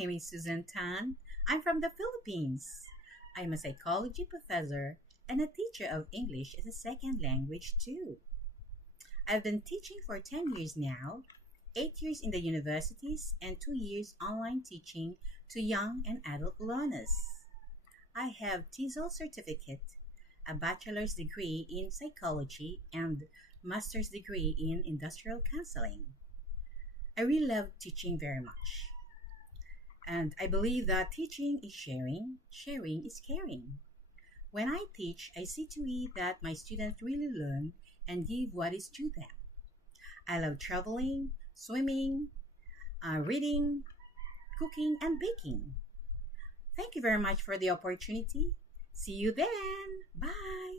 name is Susan Tan. I'm from the Philippines. I'm a psychology professor and a teacher of English as a second language too. I've been teaching for 10 years now, 8 years in the universities and 2 years online teaching to young and adult learners. I have TESOL certificate, a bachelor's degree in psychology, and master's degree in industrial counseling. I really love teaching very much. And I believe that teaching is sharing, sharing is caring. When I teach, I see to it that my students really learn and give what is to them. I love traveling, swimming, reading, cooking, and baking. Thank you very much for the opportunity. See you then. Bye.